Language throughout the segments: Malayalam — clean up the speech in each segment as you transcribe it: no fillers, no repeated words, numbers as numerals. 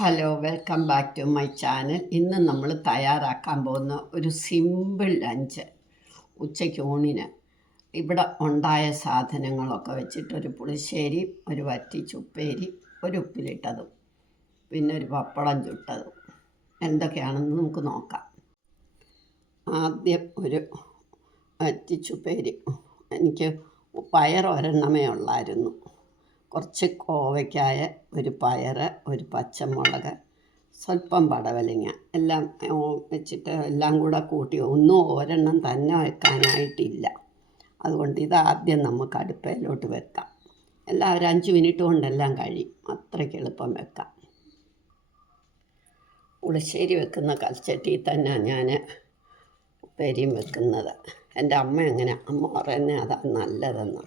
Hello, welcome back to my channel. ഇന്ന് നമ്മൾ തയ്യാറാക്കാൻ പോകുന്ന ഒരു സിമ്പിൾ ലഞ്ച്. ഉച്ചയ്ക്ക് ഊണിന് ഇവിടെ ഉണ്ടായ സാധനങ്ങളൊക്കെ വെച്ചിട്ടൊരു പുളിശ്ശേരി, ഒരു വറ്റിച്ചുപ്പേരി, ഒരു ഉപ്പിലിട്ടതും, പിന്നെ ഒരു പപ്പടം ചുട്ടതും എന്തൊക്കെയാണെന്ന് നമുക്ക് നോക്കാം. ആദ്യം ഒരു വറ്റിച്ചുപ്പേരി. എനിക്ക് പയർ ഒരെണ്ണമേ ഉള്ളായിരുന്നു. കുറച്ച് കോവയ്ക്കായ, ഒരു പയർ, ഒരു പച്ചമുളക്, സ്വല്പം പടവലങ്ങ എല്ലാം വെച്ചിട്ട് എല്ലാം കൂടെ കൂട്ടി ഒരെണ്ണം തന്നെ വെക്കാനായിട്ടില്ല. അതുകൊണ്ട് ഇതാദ്യം നമുക്ക് അടുപ്പയിലോട്ട് വെക്കാം. എല്ലാം ഒരു 5 മിനിറ്റ് കൊണ്ടെല്ലാം കഴിയും. അത്രയ്ക്ക് എളുപ്പം വെക്കാം. പുളിശ്ശേരി വെക്കുന്ന കൽച്ചട്ടിയിൽ തന്നെ ഞാൻ ഉപ്പേരിയും വെക്കുന്നത്. എൻ്റെ അമ്മ പറയുന്നത് അതാണ് നല്ലതെന്ന്.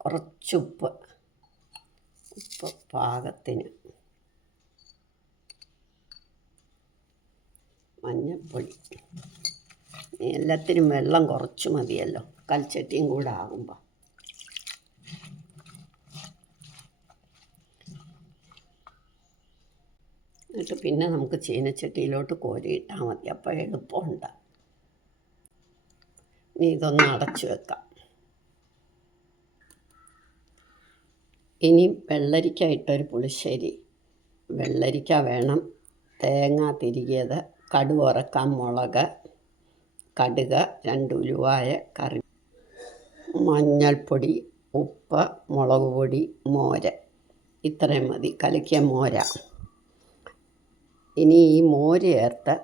കുറച്ചുപ്പ് പാകത്തിന്, മഞ്ഞൾപ്പൊടി. എല്ലാത്തിനും വെള്ളം കുറച്ച് മതിയല്ലോ, കൽച്ചട്ടിയും കൂടെ ആകുമ്പോൾ. എന്നിട്ട് പിന്നെ നമുക്ക് ചീനച്ചട്ടിയിലോട്ട് കോരിയിട്ടാൽ മതി. അപ്പോൾ എളുപ്പമുണ്ട്. ഇനി ഇതൊന്ന് അടച്ചു വെക്കാം. ഇനി വെള്ളരിക്ക ഇട്ടൊരു പുളിശ്ശേരി. വെള്ളരിക്ക വേണം, തേങ്ങ തിരികിയത്, കടുക് വറക്കാൻ മുളക്, കടുക്, 2 ഉലുവായ, കറി, മഞ്ഞൾപ്പൊടി, ഉപ്പ്, മുളക് പൊടി, മോര്. ഇത്രയും മതി. കലക്കിയ മോര. ഇനി ഈ മോര് ചേർത്ത്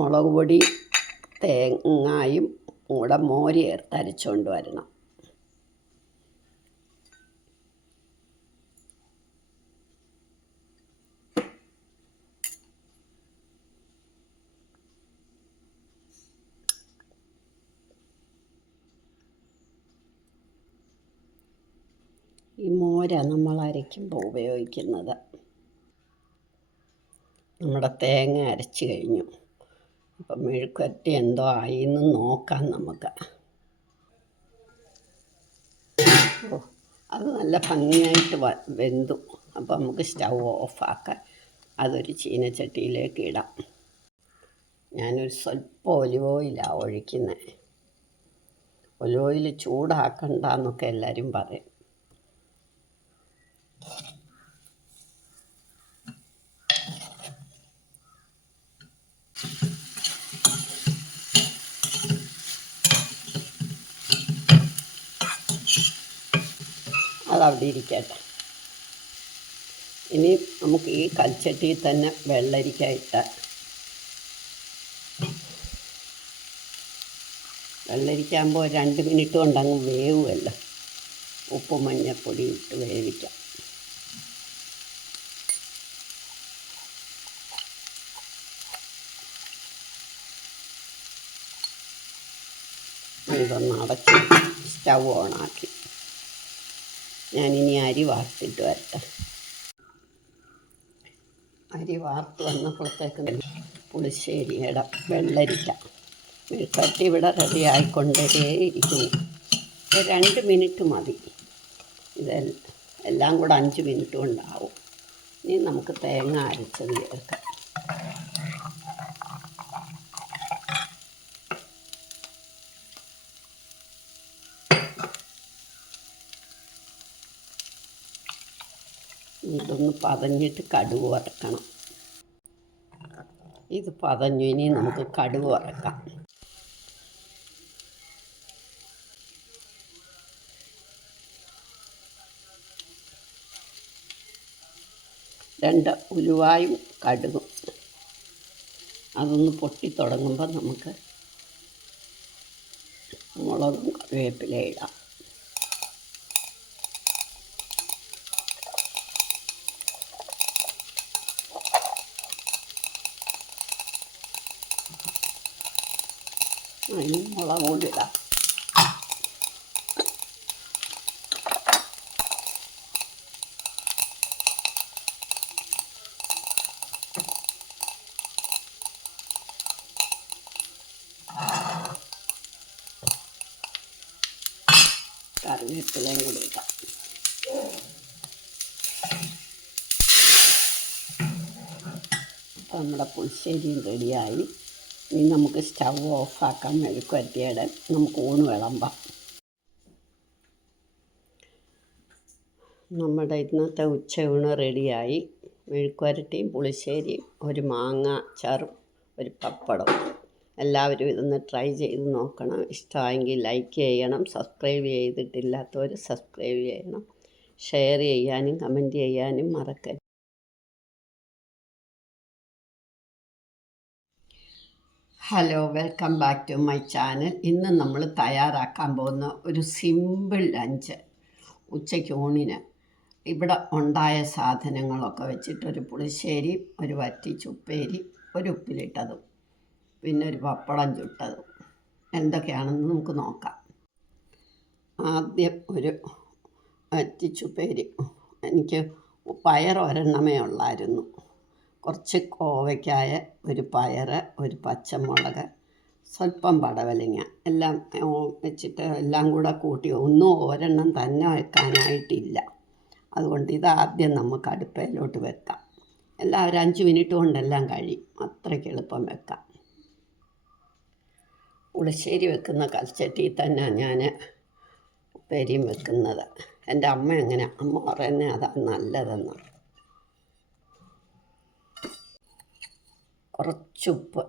മുളക് പൊടി, തേങ്ങായും കൂടെ മോര് ചേർത്ത് അരച്ചുകൊണ്ട് വരണം. ഈ മോര നമ്മൾ അരയ്ക്കുമ്പോൾ ഉപയോഗിക്കുന്നത്. നമ്മുടെ തേങ്ങ അരച്ച് കഴിഞ്ഞു. അപ്പം മെഴുക്കുവരട്ടി എന്തോ ആയിന്ന് നോക്കാം നമുക്ക്. അത് നല്ല ഭംഗിയായിട്ട് വെന്തു. അപ്പം നമുക്ക് സ്റ്റൗ ഓഫാക്കാം. അതൊരു ചീനച്ചട്ടിയിലേക്ക് ഇടാം. ഞാനൊരു സ്വല്പം ഒലിവ് ഓയിലാണ് ഒഴിക്കുന്നത്. ഒലിവ് ഓയിൽ ചൂടാക്കണ്ടെന്നൊക്കെ എല്ലാവരും പറയും. അതവിടെ ഇരിക്കട്ടെ. ഇനി നമുക്ക് ഈ കൽച്ചട്ടിയിൽ തന്നെ വെള്ളരിക്ക ഇട്ട്, വെള്ളരിക്കാകുമ്പോൾ 2 മിനിറ്റ് കൊണ്ടങ്ങ് വേവുമല്ലോ. ഉപ്പും മഞ്ഞൾപ്പൊടി ഇട്ട് വേവിക്കാം. ഇതൊന്ന് അടച്ച് സ്റ്റൗ ഓണാക്കി ഞാനിനി അരി വാർത്തിട്ട് വരട്ടെ. അരി വാർത്ത് വന്നപ്പോഴത്തേക്ക് പുളിശ്ശേരിയുടെ വെള്ളരിക്ക മെഴുക്കുവരട്ടി ഇവിടെ റെഡി ആയിക്കൊണ്ടേയിരിക്കുന്നു. 2 മിനിറ്റ് മതി. എല്ലാം കൂടെ 5 മിനിറ്റ് കൊണ്ടാവും. ഇനി നമുക്ക് തേങ്ങ അരച്ചത് ചേർക്കാം. ഇതൊന്ന് പതഞ്ഞിട്ട് കടുക് വറക്കണം. ഇത് പതഞ്ഞു. ഇനി നമുക്ക് കടുക് വറക്കാം. 2 ഉലുവായും കടുകും. അതൊന്ന് പൊട്ടിത്തുടങ്ങുമ്പോൾ നമുക്ക് മുളകും കറിവേപ്പിലയും ഇടാം. അതിന് മുളക് കൊണ്ടിടാം. കറിവേപ്പിലയും കൂടി ഇടാം. അപ്പോൾ നമ്മുടെ പുളിശ്ശേരിയും റെഡിയായി. ഇനി നമുക്ക് സ്റ്റൗ ഓഫാക്കാം. മെഴുക്കുവരട്ടിയുടെ നമുക്ക് ഊണ് വിളമ്പാം. നമ്മുടെ ഇന്നത്തെ ഉച്ചയൂണ് റെഡിയായി. മെഴുക്കുവരട്ടിയും പുളിശ്ശേരിയും ഒരു മാങ്ങ അച്ചാറും ഒരു പപ്പടവും. എല്ലാവരും ഇതൊന്ന് ട്രൈ ചെയ്ത് നോക്കണം. ഇഷ്ടമായെങ്കിൽ ലൈക്ക് ചെയ്യണം. സബ്സ്ക്രൈബ് ചെയ്തിട്ടില്ലാത്തവർ സബ്സ്ക്രൈബ് ചെയ്യണം. ഷെയർ ചെയ്യാനും കമൻറ്റ് ചെയ്യാനും മറക്കരുത്. Hello, welcome back to my channel. ഇന്ന് നമ്മൾ തയ്യാറാക്കാൻ പോകുന്ന ഒരു സിമ്പിൾ ലഞ്ച്, ഉച്ചയ്ക്ക് ഊണിന് ഇവിടെ ഉണ്ടായ സാധനങ്ങളൊക്കെ വെച്ചിട്ടൊരു പുളിശ്ശേരി, ഒരു വറ്റിച്ചുപ്പേരി, ഒരു ഉപ്പിലിട്ടതും, പിന്നെ ഒരു പപ്പടം ചുട്ടതും എന്തൊക്കെയാണെന്ന് നമുക്ക് നോക്കാം. ആദ്യം ഒരു വറ്റിച്ചുപ്പേരി. എനിക്ക് പയർ ഒരെണ്ണമേ ഉള്ളായിരുന്നു. കുറച്ച് കോവയ്ക്കായ, ഒരു പയർ, ഒരു പച്ചമുളക്, സ്വല്പം പടവലങ്ങ എല്ലാം വെച്ചിട്ട് എല്ലാം കൂടെ കൂട്ടി ഒരെണ്ണം തന്നെ വെക്കാനായിട്ടില്ല. അതുകൊണ്ട് ഇതാദ്യം നമുക്ക് അടുപ്പയിലോട്ട് വെക്കാം. എല്ലാം ഒരു 5 മിനിറ്റ് കൊണ്ടെല്ലാം കഴിയും. അത്രയ്ക്ക് എളുപ്പം വെക്കാം. പുളിശ്ശേരി വെക്കുന്ന കൽച്ചട്ടിയിൽ തന്നെ ഞാൻ ഉപ്പേരിയും വെക്കുന്നത്. എൻ്റെ അമ്മ പറയുന്നത് അതാണ് നല്ലതെന്ന്. കുറച്ചുപ്പ്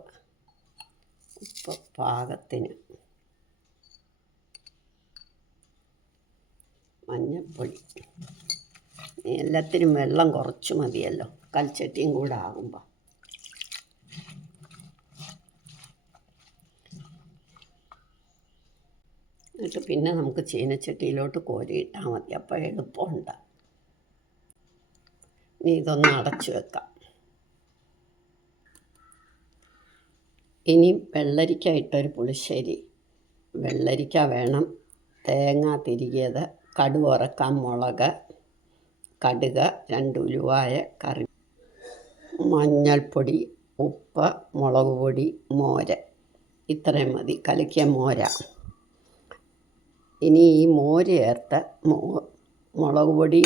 പാകത്തിന്, മഞ്ഞൾപ്പൊടി. എല്ലാത്തിനും വെള്ളം കുറച്ച് മതിയല്ലോ, കൽച്ചട്ടിയും കൂടെ ആകുമ്പോൾ. എന്നിട്ട് പിന്നെ നമുക്ക് ചീനച്ചട്ടിയിലോട്ട് കോരിയിട്ടാൽ മതി. അപ്പോൾ എളുപ്പമുണ്ട്. ഇനി ഇതൊന്ന് അടച്ചു വെക്കാം. ഇനി വെള്ളരിക്ക ഇട്ടൊരു പുളിശ്ശേരി. വെള്ളരിക്ക വേണം, തേങ്ങ തിരികിയത്, കടുക് വറക്കാൻ മുളക്, കടുക്, 2 ഉലുവായ, കറി, മഞ്ഞൾപ്പൊടി, ഉപ്പ്, മുളക് പൊടി, മോര്. ഇത്രയും മതി. കലക്കിയ മോര. ഇനി ഈ മോര് ചേർത്ത് മുളക് പൊടി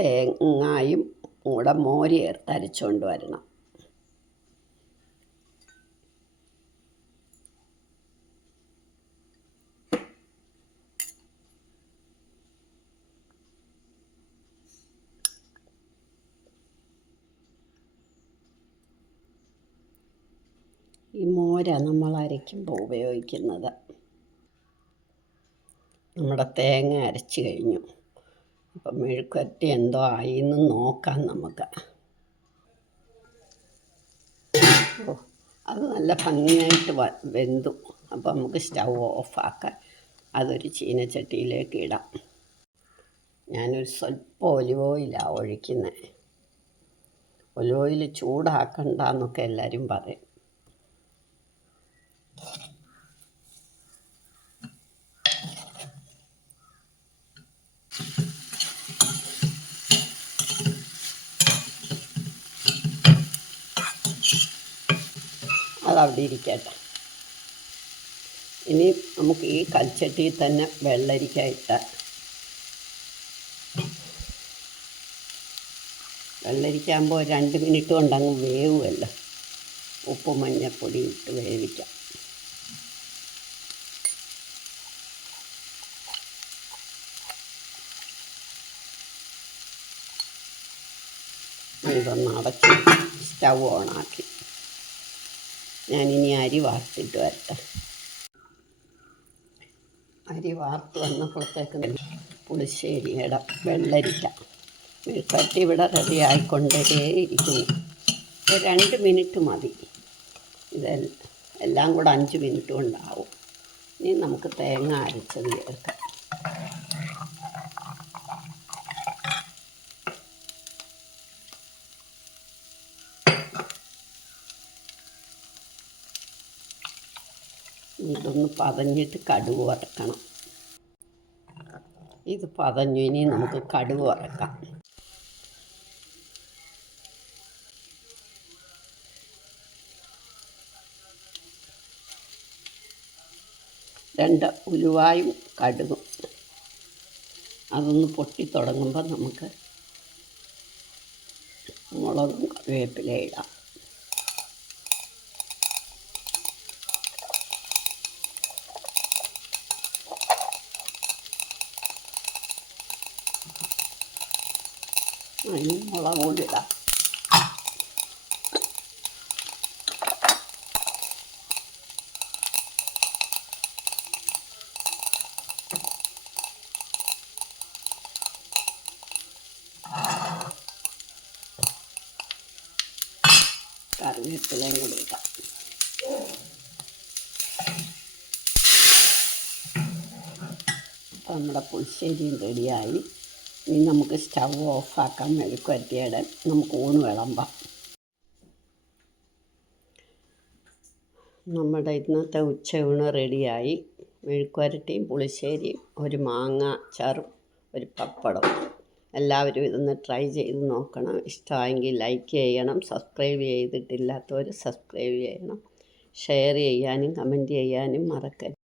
തേങ്ങായും കൂടെ മോര് ചേർത്ത് അരച്ചുകൊണ്ട് വരണം. ഈ മോര നമ്മൾ അരയ്ക്കുമ്പോൾ ഉപയോഗിക്കുന്നത്. നമ്മുടെ തേങ്ങ അരച്ച് കഴിഞ്ഞു. അപ്പം മെഴുക്കുവരട്ടി എന്തോ ആയിന്ന് നോക്കാം നമുക്ക്. അത് നല്ല ഭംഗിയായിട്ട് വെന്തു. അപ്പം നമുക്ക് സ്റ്റൗ ഓഫാക്കാൻ അതൊരു ചീനച്ചട്ടിയിലേക്ക് ഇടാം. ഞാനൊരു സ്വല്പം ഒലിവ് ഓയിലാണ് ഒഴിക്കുന്നത്. ഒലിവ് ഓയിൽ ചൂടാക്കണ്ടെന്നൊക്കെ എല്ലാവരും പറയും. അതവിടെ ഇരിക്കട്ടെ. ഇനി നമുക്ക് ഈ കൽച്ചട്ടിയിൽ തന്നെ വെള്ളരിക്ക ഇട്ട്, വെള്ളരിക്കാകുമ്പോൾ 2 മിനിറ്റ് കൊണ്ടങ്ങ് വേവുമല്ലോ. ഉപ്പും മഞ്ഞൾപ്പൊടി ഇട്ട് വേവിക്കാം. ഇതൊന്ന് അടച്ച് സ്റ്റൗ ഓണാക്കി ഞാനിനി അരി വാർത്തിട്ട് വരട്ടെ. അരി വാർത്ത് വന്നപ്പോഴത്തേക്ക് പുളിശ്ശേരിയുടെ വെള്ളരിക്ക മെഴുക്കുവരട്ടി ഇവിടെ റെഡി ആയിക്കൊണ്ടേയിരിക്കുന്നു. 2 മിനിറ്റ് മതി. എല്ലാം കൂടെ 5 മിനിറ്റ് കൊണ്ടാവും. ഇനി നമുക്ക് തേങ്ങ അരച്ചത് ചേർക്കാം. ഇതൊന്ന് പതഞ്ഞിട്ട് കടുക് വറക്കണം. ഇത് പതഞ്ഞു. ഇനി നമുക്ക് കടുക് വറക്കാം. 2 ഉലുവായും കടുകും. അതൊന്ന് പൊട്ടിത്തുടങ്ങുമ്പോൾ നമുക്ക് മുളകും കറിവേപ്പില ഇടാം. അതിന് മുളക് പൊടി ഇടാം. കറിവേപ്പിലയും കൂടി ഇടാം. അപ്പോൾ നമ്മുടെ പുളിശ്ശേരിയും റെഡിയായി. ഇനി നമുക്ക് സ്റ്റവ് ഓഫാക്കാം. മെഴുക്കുവരട്ടിയുടെ നമുക്ക് ഊണ് വിളമ്പാം. നമ്മുടെ ഇന്നത്തെ ഉച്ചയൂണ് റെഡിയായി. മെഴുക്കുവരട്ടിയും പുളിശ്ശേരിയും ഒരു മാങ്ങ അച്ചാറും ഒരു പപ്പടവും. എല്ലാവരും ഇതൊന്ന് ട്രൈ ചെയ്ത് നോക്കണം. ഇഷ്ടമായെങ്കിൽ ലൈക്ക് ചെയ്യണം. സബ്സ്ക്രൈബ് ചെയ്തിട്ടില്ലാത്തവർ സബ്സ്ക്രൈബ് ചെയ്യണം. ഷെയർ ചെയ്യാനും കമൻറ്റ് ചെയ്യാനും മറക്കരുത്.